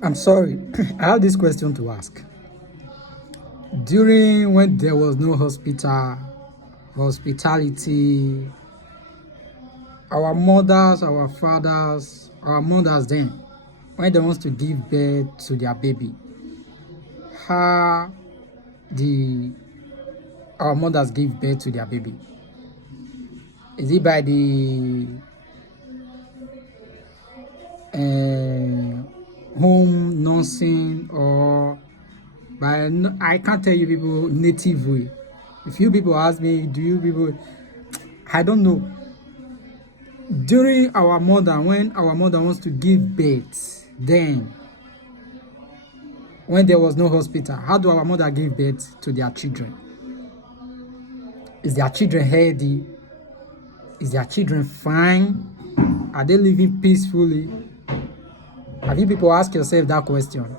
I'm sorry, I have this question to ask. During when there was no hospitality, our mothers, our fathers, our mothers then, when they want to give birth to their baby, how the our mothers give birth to their baby? Is it by the home nursing or by I can't tell you people native way. If you people ask me, do you people? I don't know. During our mother, when our mother wants to give birth, then when there was no hospital, how do our mother give birth to their children? Is their children healthy? Is their children fine? Are they living peacefully? Have you people asked yourself that question?